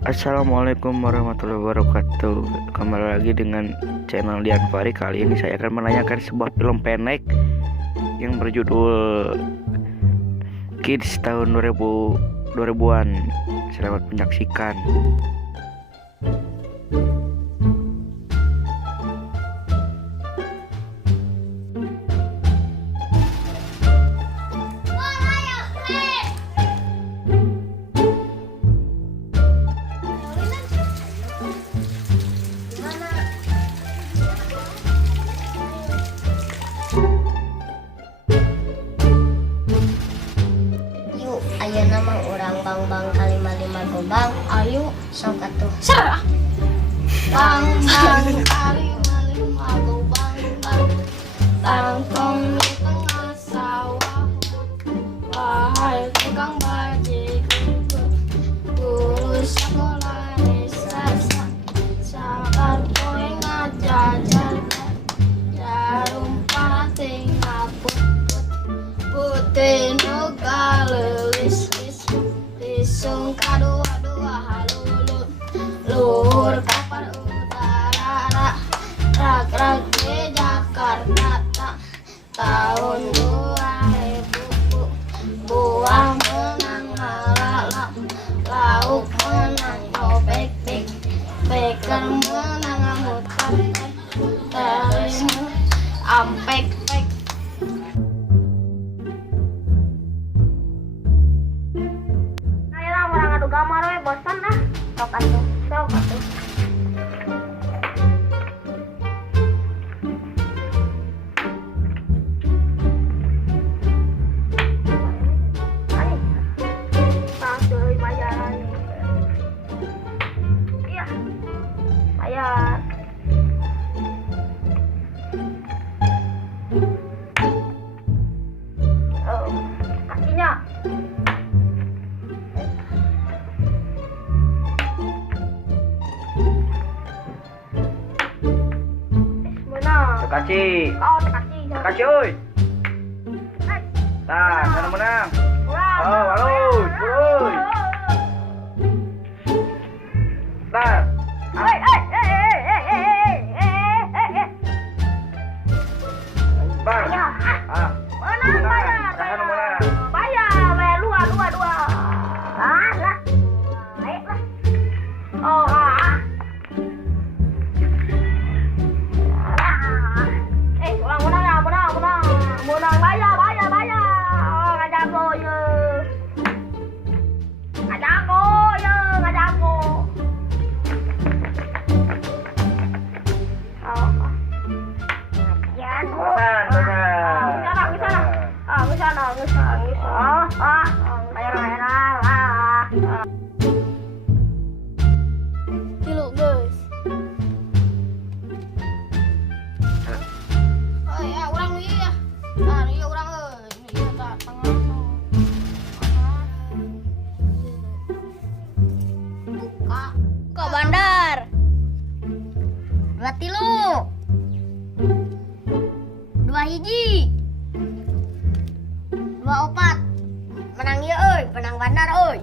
Assalamualaikum warahmatullahi wabarakatuh. Kembali lagi dengan channel Dian Fari. Kali ini saya akan menanyakan sebuah film pendek yang berjudul Kids tahun 2000-an. Selamat menyaksikan. Ayo nama orang bang kali 5 gobang. Ayo sok atuh sarah bang kali 5 gobang tangkong di tengah sawah. Wahai tukang bajik guru sekolah desa sakar kowe ngajajar jarum pating ngaput putih nu galelis lisung kadua halulu luhur kapal utara rak di Jakarta tahun 2000 buah menang halala lauk menang obek beker menang mutar teris ampek gambar we bosan ah. Sok atuh. Ani. Paseuy mayan. Iya. Mayan. Oh, kakinya. Terkasih. Oh, terkasih. Terkasih, oi. Nah, sana menang. Oh, halus, oi. Nah. Bang. Ah. Menang bayar. Tahan menang. Bayar, dua. Ah, lah. Baik lah. Oh, menang bayar. Oh, ngajago ye. Ngajago. Oh. Ngajago. Sana. Bayar. Kilo guys. Oh ya, urang ieu ya. Nah, ieu urang euy. Ieu tah tengah. Buka. Ke bandar. 2 tilu. 2 hiji. 2 opat. Menang ieu euy, menang bandar euy.